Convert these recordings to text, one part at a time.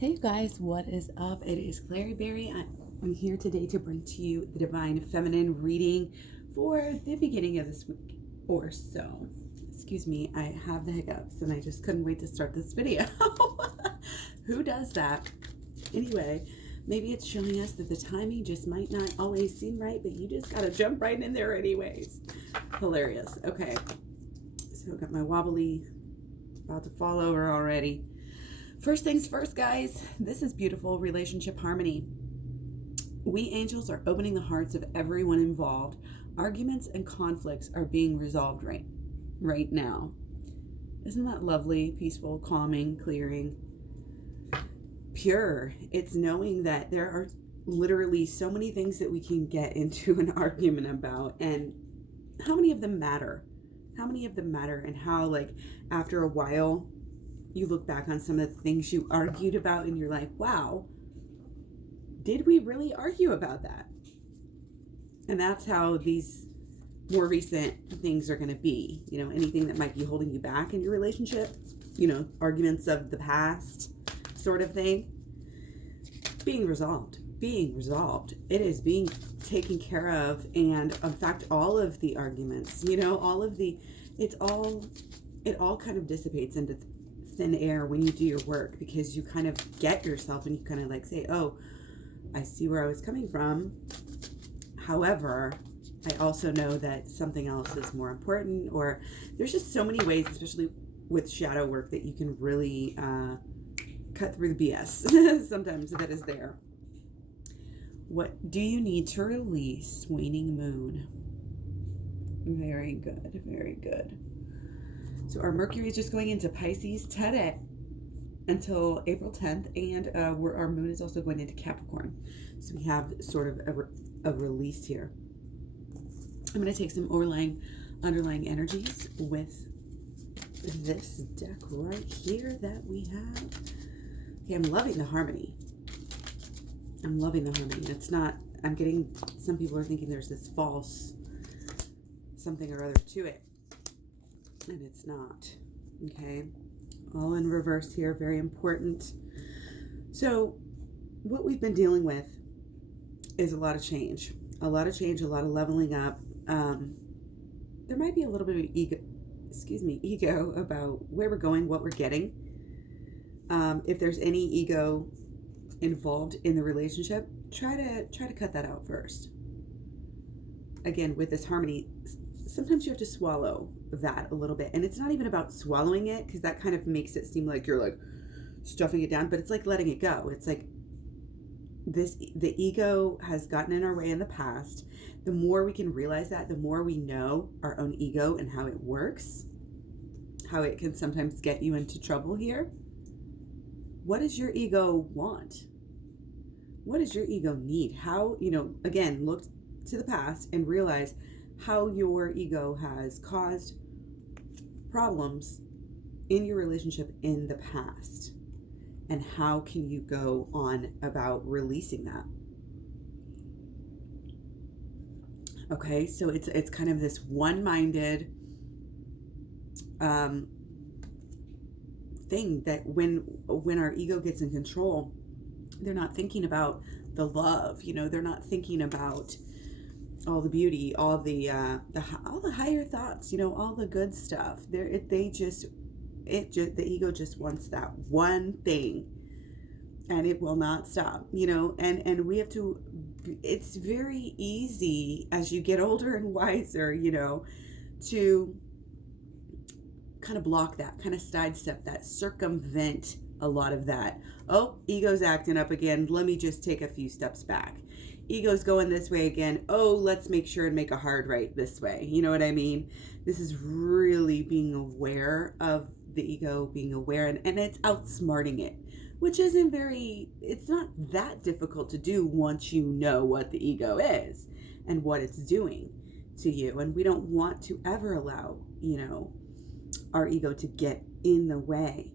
Hey you guys, what is up? It is Clary Berry. I'm here today to bring to you the Divine Feminine reading for the beginning of this week or so. Excuse me, I have the hiccups and I just couldn't wait to start this video. Who does that? Anyway, maybe it's showing us that the timing just might not always seem right, but you just gotta jump right in there anyways. Hilarious. Okay, so I've got my wobbly about to fall over already. First things first, guys, this is beautiful relationship harmony. We angels are opening the hearts of everyone involved. Arguments and conflicts are being resolved right now. Isn't that lovely, peaceful, calming, clearing, pure? It's knowing that there are literally so many things that we can get into an argument about, and how many of them matter? How many of them matter, and how, like, after a while, you look back on some of the things you argued about and you're like, wow, did we really argue about that? And that's how these more recent things are going to be. You know, anything that might be holding you back in your relationship, you know, arguments of the past sort of thing, being resolved. It is being taken care of. And in fact, all of the arguments, you know, it all kind of dissipates into thin air when you do your work, because you kind of get yourself and you kind of like say, oh, I see where I was coming from. However, I also know that something else is more important, or there's just so many ways, especially with shadow work, that you can really cut through the BS sometimes that is there. What do you need to release? Waning moon. Very good, very good. So our Mercury is just going into Pisces today until April 10th, and our moon is also going into Capricorn. So we have sort of a release here. I'm going to take some underlying energies with this deck right here that we have. Okay, I'm loving the harmony. It's not, I'm getting, some people are thinking there's this false something or other to it. And it's not. Okay, all in reverse here, very important. So what we've been dealing with is a lot of change, a lot of leveling up. There might be a little bit of ego about where we're going, what we're getting. If there's any ego involved in the relationship, try to cut that out first. Again, with this harmony, sometimes you have to swallow that a little bit. And it's not even about swallowing it, because that kind of makes it seem like you're like stuffing it down, but it's like letting it go. It's like the ego has gotten in our way in the past. The more we can realize that, the more we know our own ego and how it works, how it can sometimes get you into trouble here. What does your ego want? What does your ego need? How, again, look to the past and realize how your ego has caused problems in your relationship in the past, and how can you go on about releasing that? Okay, so it's kind of this one-minded thing that when our ego gets in control, they're not thinking about the love, they're not thinking about all the beauty, all the higher thoughts, all the good stuff. The ego just wants that one thing, and it will not stop, and we have to. It's very easy as you get older and wiser, to kind of block that, kind of sidestep that, circumvent a lot of that. Oh, ego's acting up again. Let me just take a few steps back. Ego's going this way again. Oh, let's make sure and make a hard right this way. You know what I mean? This is really being aware of the ego, being aware, and it's outsmarting it, which it's not that difficult to do once you know what the ego is and what it's doing to you. And we don't want to ever allow, our ego to get in the way.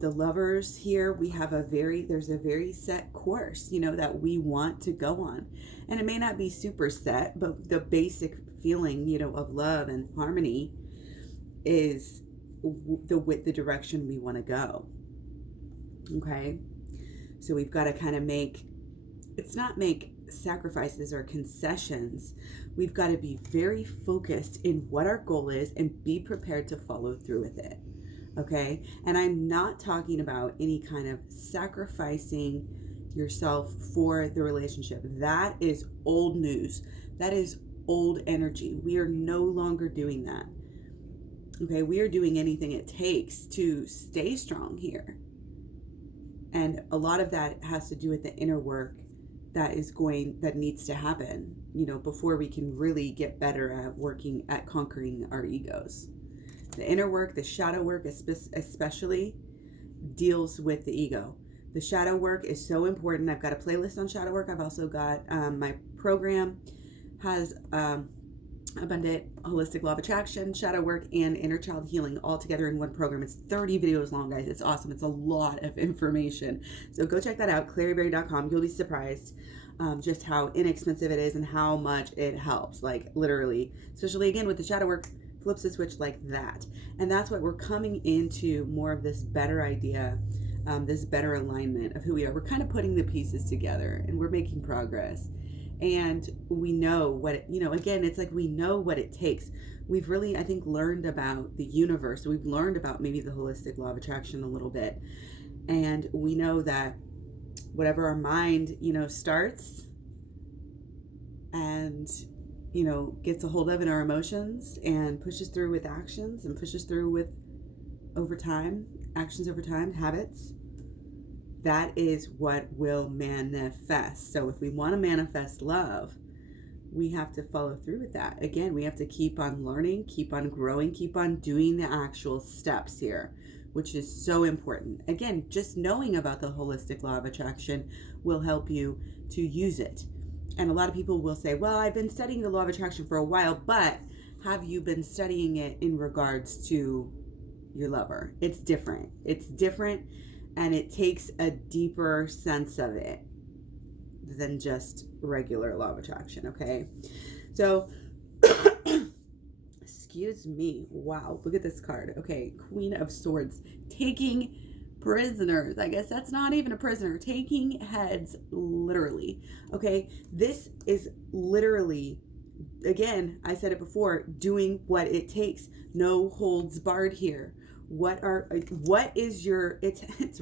The lovers here, there's a very set course, that we want to go on. And it may not be super set, but the basic feeling, of love and harmony is the direction we want to go. Okay. So we've got to kind of make sacrifices or concessions. We've got to be very focused in what our goal is and be prepared to follow through with it. Okay? And I'm not talking about any kind of sacrificing yourself for the relationship. That is old news. That is old energy. We are no longer doing that. Okay? We are doing anything it takes to stay strong here. And a lot of that has to do with the inner work that needs to happen, before we can really get better at working at conquering our egos. The inner work, the shadow work especially, deals with the ego. The shadow work is so important. I've got a playlist on shadow work. I've also got my program has abundant holistic law of attraction, shadow work, and inner child healing all together in one program. It's 30 videos long, guys. It's awesome. It's a lot of information. So go check that out, claryberry.com. You'll be surprised just how inexpensive it is and how much it helps. Like literally, especially again with the shadow work, flips the switch like that. And that's what we're coming into, more of this better idea, this better alignment of who we are. We're kind of putting the pieces together and we're making progress. And we know what, again, it's like we know what it takes. We've really, I think, learned about the universe. We've learned about maybe the holistic law of attraction a little bit. And we know that whatever our mind, starts and, gets a hold of in our emotions and pushes through with actions and pushes through with actions over time, habits, that is what will manifest. So if we want to manifest love, we have to follow through with that. Again, we have to keep on learning, keep on growing, keep on doing the actual steps here, which is so important. Again, just knowing about the holistic law of attraction will help you to use it. And a lot of people will say, well, I've been studying the law of attraction for a while, but have you been studying it in regards to your lover? It's different. And it takes a deeper sense of it than just regular law of attraction, okay? So, excuse me. Wow, look at this card. Okay, Queen of Swords. Taking prisoners. I guess that's not even a prisoner. Taking heads, literally. Okay, this is literally, again, I said it before, doing what it takes. No holds barred here. It's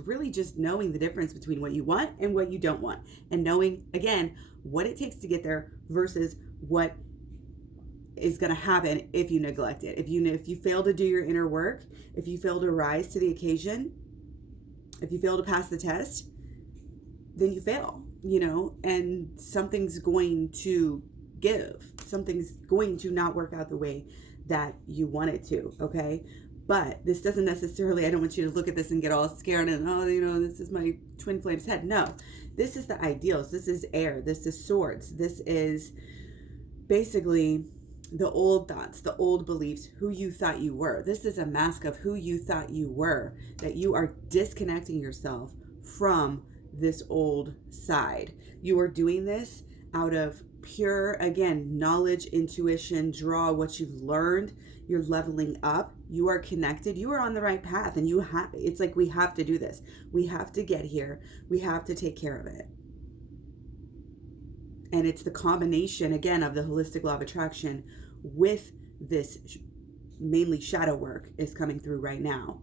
really just knowing the difference between what you want and what you don't want, and knowing again what it takes to get there versus what is going to happen if you neglect it. If you fail to do your inner work, if you fail to rise to the occasion, if you fail to pass the test, then you fail, and something's going to give. Something's going to not work out the way that you want it to, okay? But this doesn't necessarily, I don't want you to look at this and get all scared and, this is my twin flame's head. No, this is the ideals. This is air. This is swords. This is basically the old thoughts, the old beliefs, who you thought you were. This is a mask of who you thought you were, that you are disconnecting yourself from this old side. You are doing this out of pure, again, knowledge, intuition, draw what you've learned. You're leveling up. You are connected. You are on the right path. And it's like we have to do this. We have to get here. We have to take care of it. And it's the combination, again, of the holistic law of attraction with this mainly shadow work is coming through right now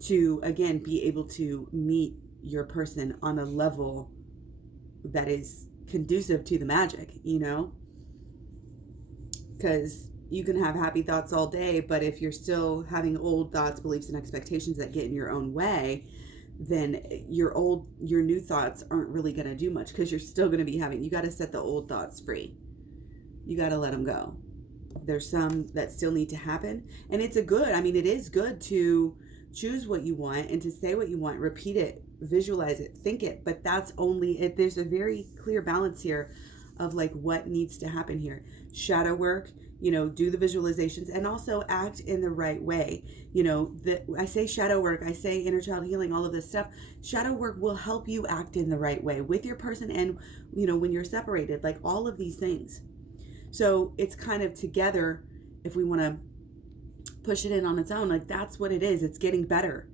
to, again, be able to meet your person on a level that is conducive to the magic, because you can have happy thoughts all day, but if you're still having old thoughts, beliefs, and expectations that get in your own way, then your new thoughts aren't really going to do much, because you're still going to be you got to set the old thoughts free. You got to let them go. There's some that still need to happen. And it is good to choose what you want and to say what you want, repeat it, visualize it, think it, but that's only it. There's a very clear balance here of like what needs to happen here. Shadow work, do the visualizations and also act in the right way. I say shadow work, I say inner child healing, all of this stuff. Shadow work will help you act in the right way with your person and, when you're separated, like all of these things. So it's kind of together if we want to push it in on its own, like that's what it is. It's getting better.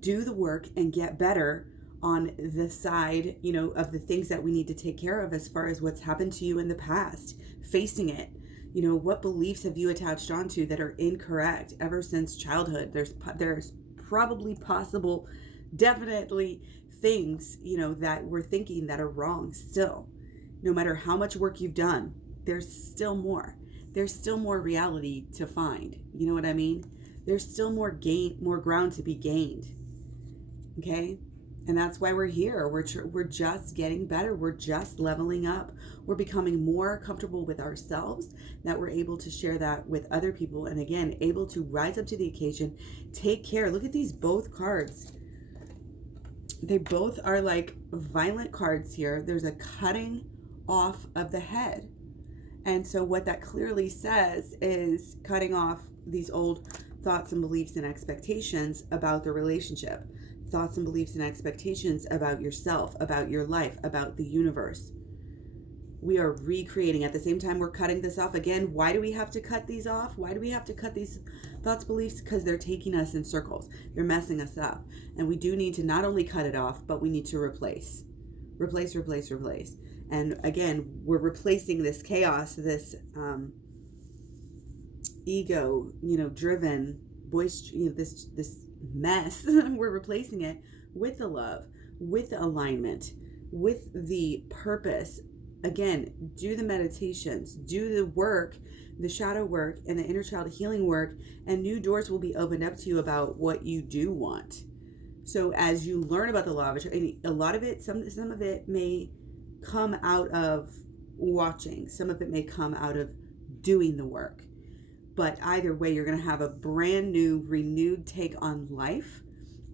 Do the work and get better on the side, of the things that we need to take care of as far as what's happened to you in the past, facing it. What beliefs have you attached onto that are incorrect ever since childhood? There's probably possible, definitely things, that we're thinking that are wrong still. No matter how much work you've done, there's still more. There's still more reality to find. You know what I mean? There's still more ground to be gained. Okay? And that's why we're here. We're just getting better. We're just leveling up. We're becoming more comfortable with ourselves, that we're able to share that with other people. And again, able to rise up to the occasion, take care. Look at these both cards. They both are like violent cards here. There's a cutting off of the head. And so what that clearly says is cutting off these old thoughts and beliefs and expectations about the relationship. Thoughts and beliefs and expectations about yourself, about your life, about the universe. We are recreating. At the same time, we're cutting this off. Again, why do we have to cut these off? Why do we have to cut these thoughts, beliefs? Because they're taking us in circles. They're messing us up. And we do need to not only cut it off, but we need to replace. Replace. And again, we're replacing this chaos, this ego, driven voice, this mess. We're replacing it with the love, with the alignment, with the purpose. Again, do the meditations, do the work, the shadow work and the inner child healing work, and new doors will be opened up to you about what you do want. So as you learn about the law of attraction, a lot of it, some of it may come out of watching, some of it may come out of doing the work. But either way, you're going to have a brand new, renewed take on life,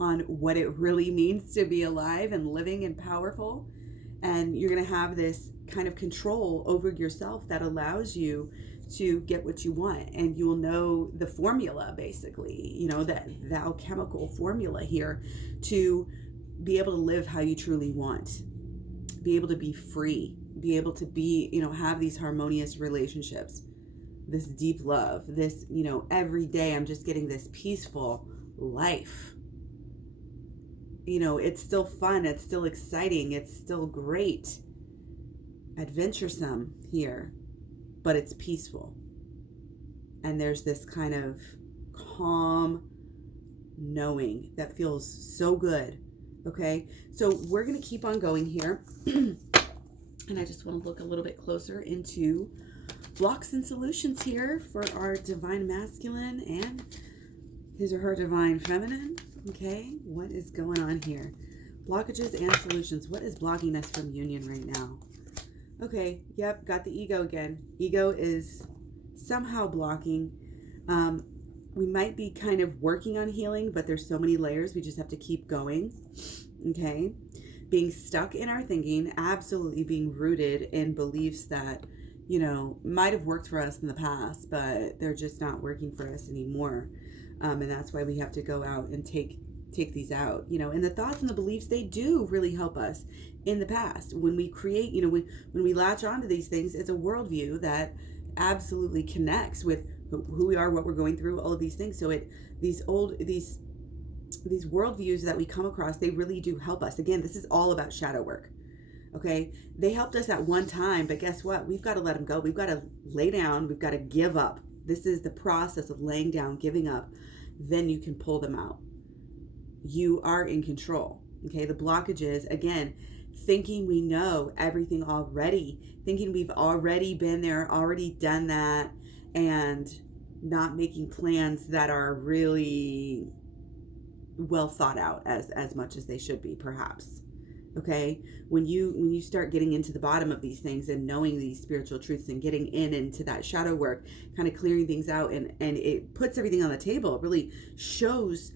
on what it really means to be alive and living and powerful. And you're going to have this kind of control over yourself that allows you to get what you want. And you will know the formula, basically, the alchemical formula here to be able to live how you truly want, be able to be free, be able to be, have these harmonious relationships. This deep love, this, every day I'm just getting this peaceful life. It's still fun. It's still exciting. It's still great. Adventuresome here, but it's peaceful. And there's this kind of calm knowing that feels so good. Okay. So we're going to keep on going here. And I just want to look a little bit closer into blocks and solutions here for our divine masculine and his or her divine feminine. Okay, what is going on here? Blockages and solutions. What is blocking us from union right now? Okay, yep, got the ego again. Ego is somehow blocking. We might be kind of working on healing, but there's so many layers. We just have to keep going. Okay, being stuck in our thinking, absolutely being rooted in beliefs that might have worked for us in the past, but they're just not working for us anymore. And that's why we have to go out and take these out, and the thoughts and the beliefs, they do really help us in the past. When we create, when we latch onto these things, it's a worldview that absolutely connects with who we are, what we're going through, all of these things. So these worldviews that we come across, they really do help us. Again, this is all about shadow work. Okay, they helped us at one time, but guess what? We've got to let them go. We've got to lay down. We've got to give up. This is the process of laying down, giving up. Then you can pull them out. You are in control. Okay, the blockages, again, thinking we know everything already, thinking we've already been there, already done that, and not making plans that are really well thought out as much as they should be, perhaps. Okay, when you start getting into the bottom of these things and knowing these spiritual truths and getting into that shadow work, kind of clearing things out, and it puts everything on the table. It really shows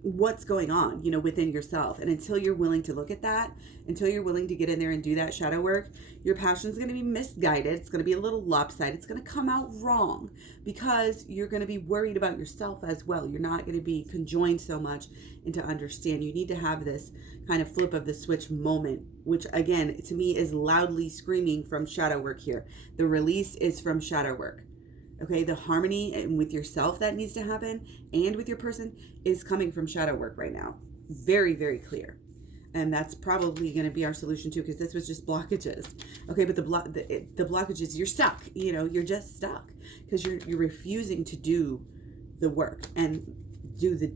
what's going on, within yourself. And until you're willing to look at that, until you're willing to get in there and do that shadow work, your passion's going to be misguided. It's going to be a little lopsided. It's going to come out wrong because you're going to be worried about yourself as well. You're not going to be conjoined so much into understand. You need to have this kind of flip of the switch moment, which again, to me, is loudly screaming from shadow work here. The release is from shadow work. Okay, the harmony with yourself that needs to happen and with your person is coming from shadow work right now. Very, very clear. And that's probably going to be our solution too, because this was just blockages. Okay, but the blockages, you're stuck. You're just stuck because you're refusing to do the work and do get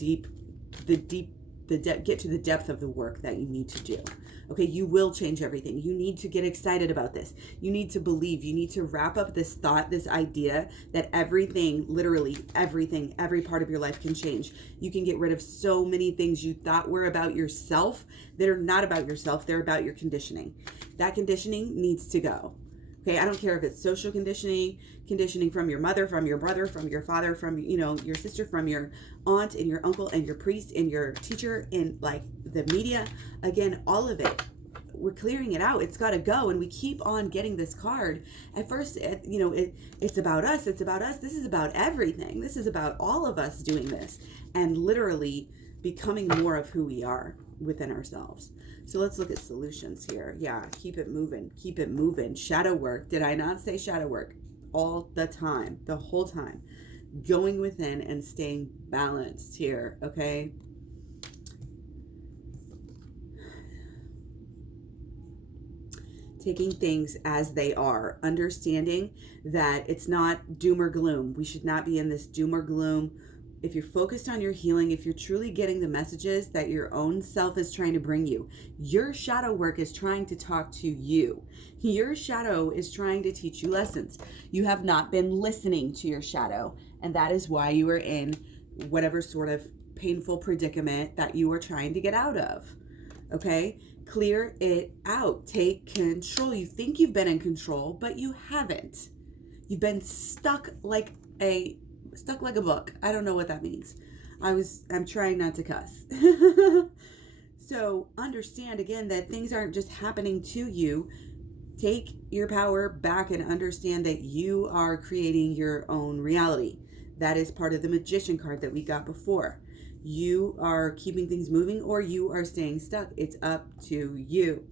to the depth of the work that you need to do. Okay, you will change everything. You need to get excited about this. You need to believe. You need to wrap up this thought, this idea that everything, literally everything, every part of your life can change. You can get rid of so many things you thought were about yourself that are not about yourself. They're about your conditioning. That conditioning needs to go. Okay, I don't care if it's social conditioning from your mother, from your brother, from your father, from, your sister, from your aunt and your uncle and your priest and your teacher and like the media. Again, all of it. We're clearing it out. It's got to go. And we keep on getting this card. At first, it's about us. It's about us. This is about everything. This is about all of us doing this and literally becoming more of who we are within ourselves. So let's look at solutions here. Yeah, keep it moving. Keep it moving. Shadow work. Did I not say shadow work? All the time, the whole time. Going within and staying balanced here, okay? Taking things as they are. Understanding that it's not doom or gloom. We should not be in this doom or gloom. If you're focused on your healing, if you're truly getting the messages that your own self is trying to bring you, your shadow work is trying to talk to you. Your shadow is trying to teach you lessons. You have not been listening to your shadow, and that is why you are in whatever sort of painful predicament that you are trying to get out of. Okay? Clear it out. Take control. You think you've been in control, but you haven't. You've been stuck like a book. I don't know what that means. I'm trying not to cuss. So understand again that things aren't just happening to you. Take your power back and understand that you are creating your own reality. That is part of the magician card that we got before. You are keeping things moving or you are staying stuck. It's up to you.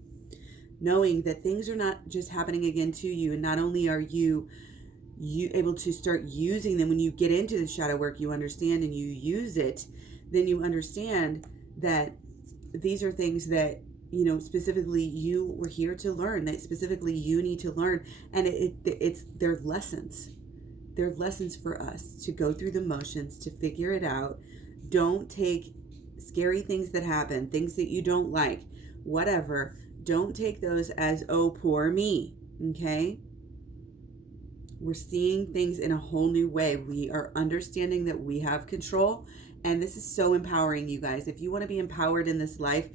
Knowing that things are not just happening again to you, and not only are you able to start using them when you get into the shadow work, you understand and you use it, then you understand that these are things that, specifically you were here to learn, that specifically you need to learn. And they're lessons. They're lessons for us to go through the motions, to figure it out. Don't take scary things that happen, things that you don't like, whatever. Don't take those as, oh, poor me. Okay? We're seeing things in a whole new way. We are understanding that we have control. And this is so empowering, you guys. If you want to be empowered in this life,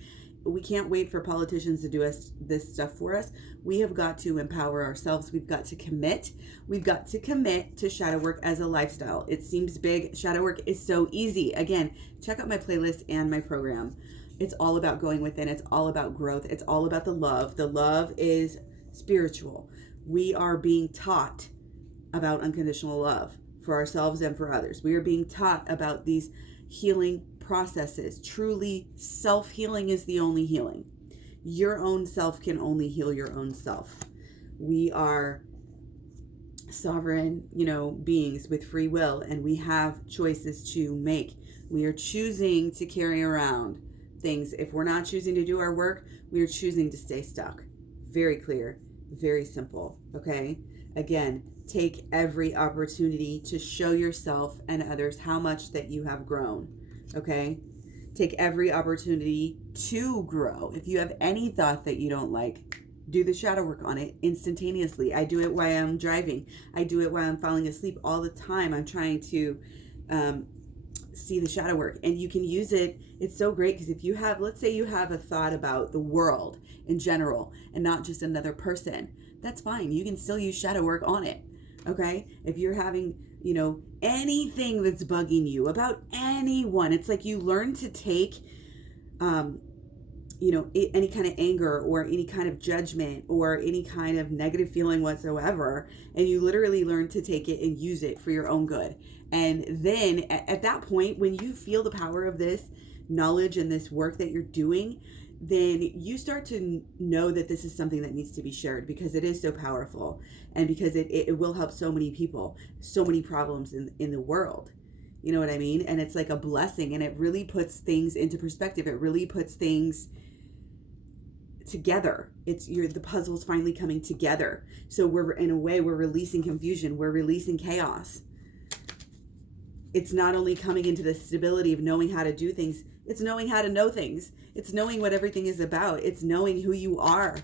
we can't wait for politicians to do this stuff for us. We have got to empower ourselves. We've got to commit. We've got to commit to shadow work as a lifestyle. It seems big. Shadow work is so easy. Again, check out my playlist and my program. It's all about going within. It's all about growth. It's all about the love. The love is spiritual. We are being taught about unconditional love for ourselves and for others. We are being taught about these healing processes. Truly, self-healing is the only healing. Your own self can only heal your own self. We are sovereign, beings with free will, and we have choices to make. We are choosing to carry around things. If we're not choosing to do our work, we are choosing to stay stuck. Very clear, very simple, okay? Again, take every opportunity to show yourself and others how much that you have grown. Okay? Take every opportunity to grow. If you have any thought that you don't like, do the shadow work on it instantaneously. I do it while I'm driving. I do it while I'm falling asleep all the time. I'm trying to see the shadow work. And you can use it. It's so great because if you have, let's say you have a thought about the world in general and not just another person, that's fine. You can still use shadow work on it. Okay? If you're having, anything that's bugging you about anyone, it's like you learn to take, any kind of anger or any kind of judgment or any kind of negative feeling whatsoever, and you literally learn to take it and use it for your own good. And then at that point, when you feel the power of this knowledge and this work that you're doing, then you start to know that this is something that needs to be shared because it is so powerful and because it will help so many people, so many problems in the world. You know what I mean? And it's like a blessing, and it really puts things into perspective. It really puts things together. The puzzle's finally coming together. So we're, in a way, we're releasing confusion. We're releasing chaos. It's not only coming into the stability of knowing how to do things, it's knowing how to know things. It's knowing what everything is about. It's knowing who you are.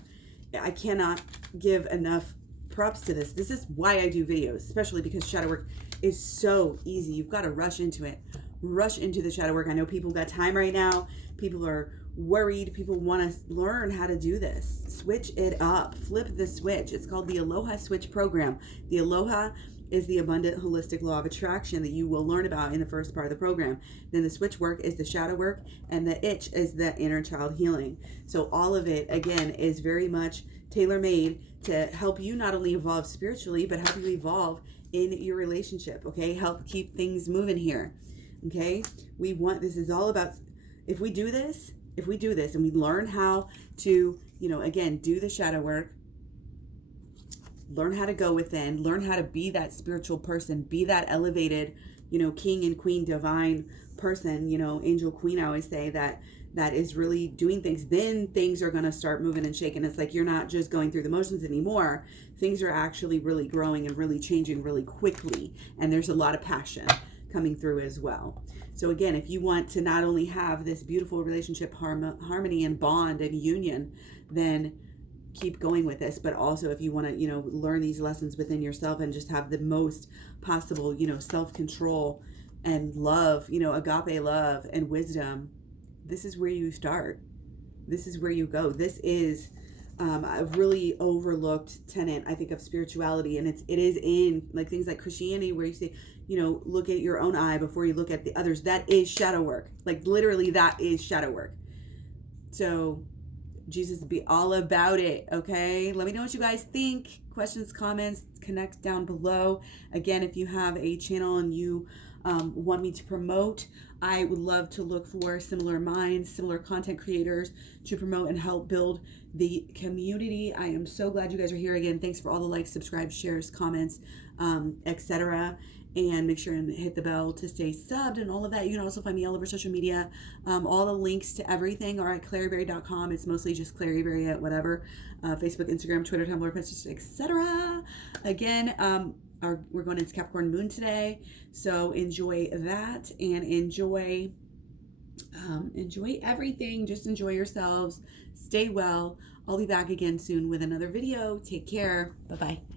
I cannot give enough props to this. This is why I do videos, especially because shadow work is so easy. You've got to rush into it. Rush into the shadow work. I know people got time right now. People are worried. People want to learn how to do this. Switch it up. Flip the switch. It's called the AHLoA Switch program. The AHLoA is the abundant holistic law of attraction that you will learn about in the first part of the program. Then the switch work is the shadow work, and the itch is the inner child healing. So all of it, again, is very much tailor-made to help you not only evolve spiritually, but help you evolve in your relationship, okay? Help keep things moving here, okay? This is all about, if we do this and we learn how to, again, do the shadow work, learn how to go within, learn how to be that spiritual person, be that elevated, king and queen, divine person, angel queen, I always say that is really doing things, then things are going to start moving and shaking. It's like you're not just going through the motions anymore. Things are actually really growing and really changing really quickly. And there's a lot of passion coming through as well. So again, if you want to not only have this beautiful relationship harmony and bond and union, then keep going with this. But also if you want to, learn these lessons within yourself and just have the most possible, self-control and love, agape love and wisdom, this is where you start. This is where you go. This is a really overlooked tenet, I think, of spirituality. And it is in like things like Christianity, where you say, look at your own eye before you look at the others. That is shadow work. Like literally that is shadow work. So Jesus be all about it, okay? Let me know what you guys think. Questions, comments, connect down below. Again, if you have a channel and you want me to promote, I would love to look for similar minds, similar content creators to promote and help build the community. I am so glad you guys are here again. Thanks for all the likes, subscribes, shares, comments, etc. And make sure and hit the bell to stay subbed and all of that. You can also find me all over social media. All the links to everything are at claryberry.com. It's mostly just claryberry at whatever. Facebook, Instagram, Twitter, Tumblr, Pinterest, etc. Again, we're going into Capricorn Moon today. So enjoy that and enjoy everything. Just enjoy yourselves. Stay well. I'll be back again soon with another video. Take care. Bye-bye.